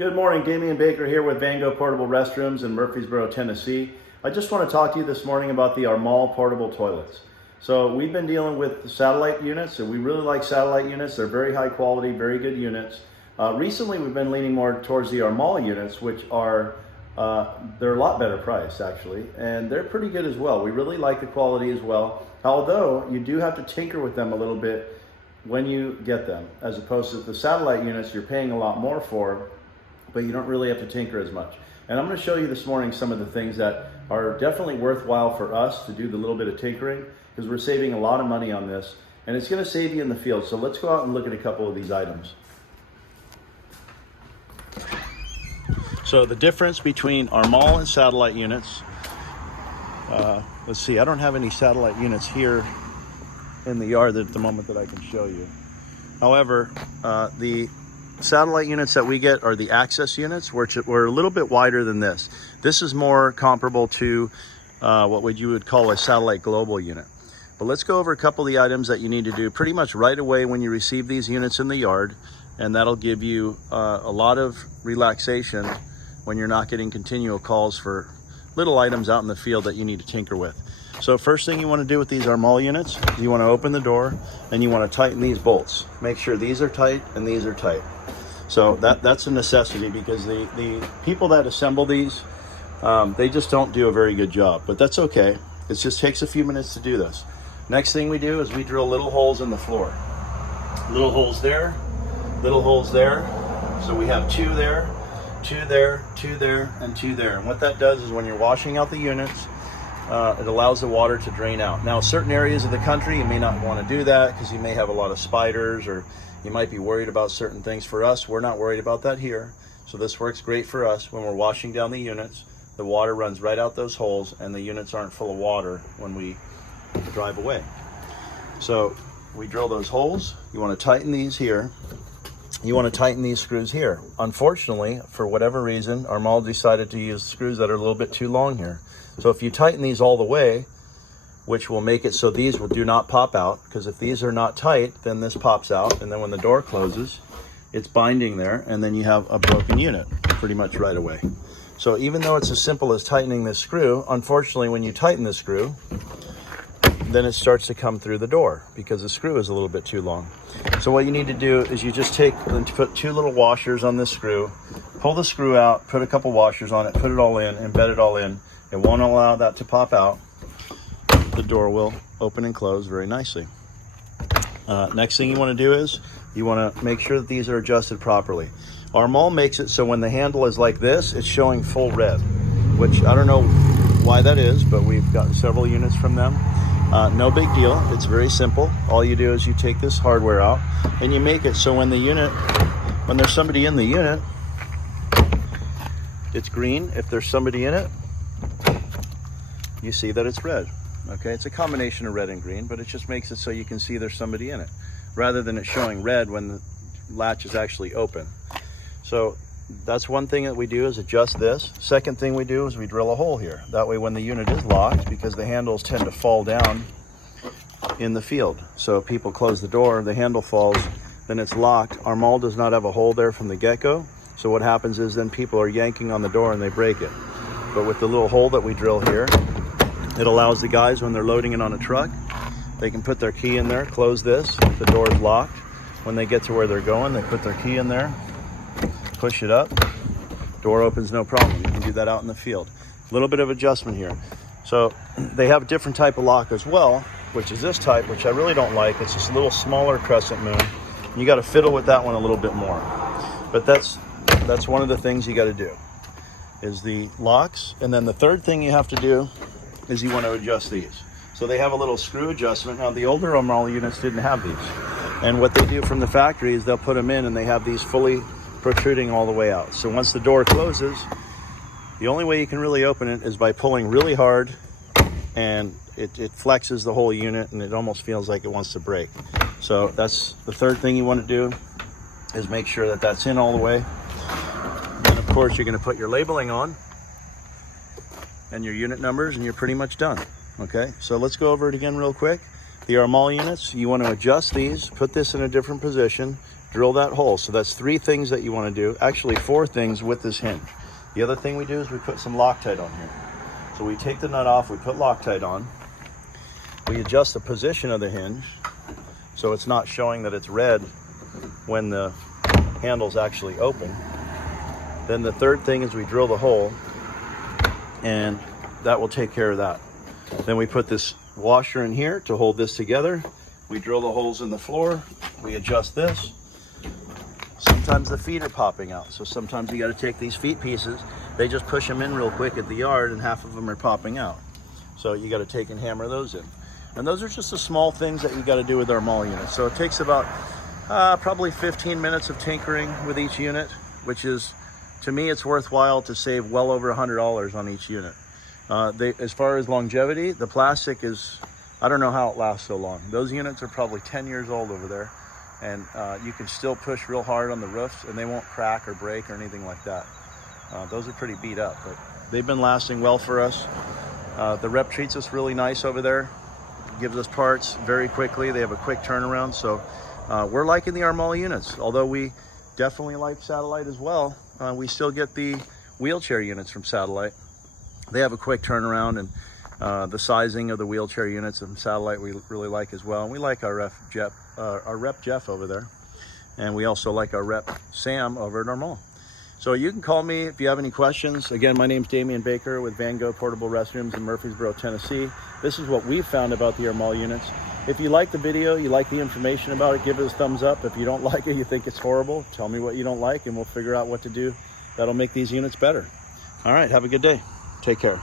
Good morning, Damian Baker here with Van Gogh Portable Restrooms in Murfreesboro, Tennessee. I just want to talk to you this morning about the Armal portable toilets. So we've been dealing with the satellite units, and we really like satellite units. They're very high quality, very good units. Recently we've been leaning more towards the Armal units, which are, they're a lot better priced actually, and they're pretty good as well. We really like the quality as well, although you do have to tinker with them a little bit when you get them, as opposed to the satellite units you're paying a lot more for, but you don't really have to tinker as much. And I'm going to show you this morning some of the things that are definitely worthwhile for us to do the little bit of tinkering, because we're saving a lot of money on this, and it's going to save you in the field. So let's go out and look at a couple of these items. So the difference between Armal and satellite units, let's see, I don't have any satellite units here in the yard at the moment that I can show you. However, the satellite units that we get are the access units, which were a little bit wider than this. This is more comparable to what you would call a satellite global unit. But let's go over a couple of the items that you need to do pretty much right away when you receive these units in the yard, and that'll give you a lot of relaxation when you're not getting continual calls for little items out in the field that you need to tinker with. So first thing you want to do with these Armal units, you want to open the door and you want to tighten these bolts. Make sure these are tight and these are tight. So that's a necessity, because the people that assemble these, they just don't do a very good job, but that's okay. It just takes a few minutes to do this. Next thing we do is we drill little holes in the floor. Little holes there, little holes there. So we have two there, two there, two there, and two there. And what that does is when you're washing out the units, it allows the water to drain out. Now, certain areas of the country, you may not want to do that because you may have a lot of spiders, or you might be worried about certain things. For us, we're not worried about that here. So this works great for us. When we're washing down the units, the water runs right out those holes and the units aren't full of water when we drive away. So we drill those holes. You want to tighten these here. You want to tighten these screws here. Unfortunately, for whatever reason, Armal decided to use screws that are a little bit too long here. So if you tighten these all the way, which will make it so these do not pop out, because if these are not tight, then this pops out, and then when the door closes, it's binding there, and then you have a broken unit pretty much right away. So even though it's as simple as tightening this screw, unfortunately when you tighten the screw, then it starts to come through the door because the screw is a little bit too long. So what you need to do is you just take and put two little washers on this screw, pull the screw out, put a couple washers on it, put it all in, embed it all in. It won't allow that to pop out. The door will open and close very nicely. Next thing you want to do is you want to make sure that these are adjusted properly. Armal makes it so when the handle is like this, it's showing full red, which I don't know why that is, but we've gotten several units from them. No big deal. It's very simple. All you do is you take this hardware out and you make it so when there's somebody in the unit, it's green. If there's somebody in it, you see that it's red. Okay, it's a combination of red and green, but it just makes it so you can see there's somebody in it, rather than it showing red when the latch is actually open. So that's one thing that we do, is adjust this. Second thing we do is we drill a hole here. That way when the unit is locked, because the handles tend to fall down in the field. So if people close the door, the handle falls, then it's locked. Armal does not have a hole there from the get-go. So what happens is then people are yanking on the door and they break it. But with the little hole that we drill here, it allows the guys, when they're loading it on a truck, they can put their key in there, close this, the door is locked. When they get to where they're going, they put their key in there, push it up, door opens, no problem. You can do that out in the field. A little bit of adjustment here. So they have a different type of lock as well, which is this type, which I really don't like. It's just a little smaller crescent moon. You got to fiddle with that one a little bit more. But that's one of the things you got to do, is the locks. And then the third thing you have to do is you want to adjust these. So they have a little screw adjustment. Now the older Armal units didn't have these. And what they do from the factory is they'll put them in and they have these fully protruding all the way out. So once the door closes, the only way you can really open it is by pulling really hard, and it flexes the whole unit and it almost feels like it wants to break. So that's the third thing you want to do, is make sure that that's in all the way. And of course you're going to put your labeling on and your unit numbers, and you're pretty much done. Okay, so let's go over it again real quick. The Armal units, you want to adjust these, put this in a different position, drill that hole. So that's 3 things that you want to do. Actually 4 things with this hinge. The other thing we do is we put some Loctite on here. So we take the nut off, we put Loctite on. We adjust the position of the hinge so it's not showing that it's red when the handle's actually open. Then the third thing is we drill the hole, and that will take care of that. Then we put this washer in here to hold this together. We drill the holes in the floor. We adjust this. Sometimes the feet are popping out, so sometimes you got to take these feet pieces. They just push them in real quick at the yard, and half of them are popping out. So you got to take and hammer those in. And those are just the small things that you got to do with our Armal units. So it takes about probably 15 minutes of tinkering with each unit, which is, to me, it's worthwhile to save well over $100 on each unit. As far as longevity, the plastic is, I don't know how it lasts so long. Those units are probably 10 years old over there, and you can still push real hard on the roofs and they won't crack or break or anything like that. Those are pretty beat up, but they've been lasting well for us. The rep treats us really nice over there, gives us parts very quickly. They have a quick turnaround, so we're liking the Armal units. Although we definitely like Satellite as well, we still get the wheelchair units from Satellite. They have a quick turnaround, and the sizing of the wheelchair units from Satellite we really like as well. And we like our rep Jeff over there, and we also like our rep Sam over at Armal. So you can call me if you have any questions. Again, my name's Damian Baker with Van Gogh Portable Restrooms in Murfreesboro, Tennessee. This is what we've found about the Armal units. If you like the video, you like the information about it, give it a thumbs up. If you don't like it, you think it's horrible, tell me what you don't like, and we'll figure out what to do that'll make these units better. All right, have a good day. Take care.